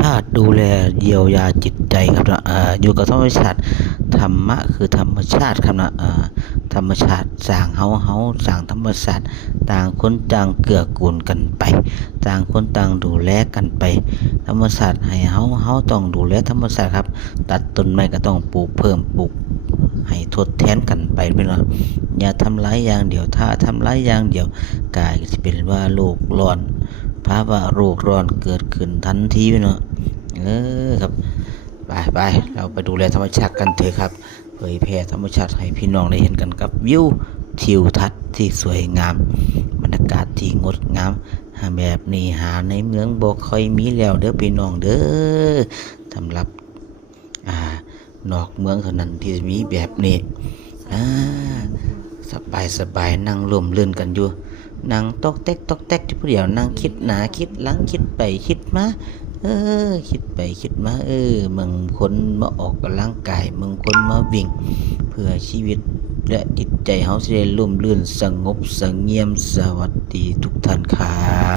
ชาติดูแลเยียวยาจิตใจครับนะอยู่กับธรรมชาติธรรมะคือธรรมชาติครับนะธรรมชาติสร้างเฮาสร้างธรรมชาติต่างคนต่างเกื้อกูลกันไปต่างคนต่างดูแลกันไปธรรมชาติให้เฮาต้องดูแลธรรมชาติครับตัดต้นไม้ก็ต้องปลูกเพิ่มปลูกให้ทดแทนกันไปพี่น้องอย่าทำร้ายอย่างเดียวถ้าทำร้ายอย่างเดียวกลายจะเป็นว่าโลกร้อนภาวะโลกร้อนเกิดขึ้นทันทีพี่น้องครับไปเราไปดูแลธรรมชาติกันเถอะครับเผยแพร่ธรรมชาติให้พี่น้องได้เห็นกันกับวิวทิวทัศน์ที่สวยงามบรรยากาศที่งดงามแบบนี้หาในเมืองบ่ค่อยมีแล้วเด้อพี่น้องเด้อสำหรับนอกเมืองเท่านั้นที่มีแบบนี้สบายนั่งร่วมเลื่อนกันอยู่นั่งตอกแตกที่ผู้เดียวนั่งคิดหนาคิดหลังคิดไปคิดมาคิดไปคิดมามึงคนมาออกกำลังกายมึงคนมาวิ่งเพื่อชีวิตและจิตใจเฮาสิได้ร่มรื่นสงบเสงี่ยมสวัสดีทุกท่านครับ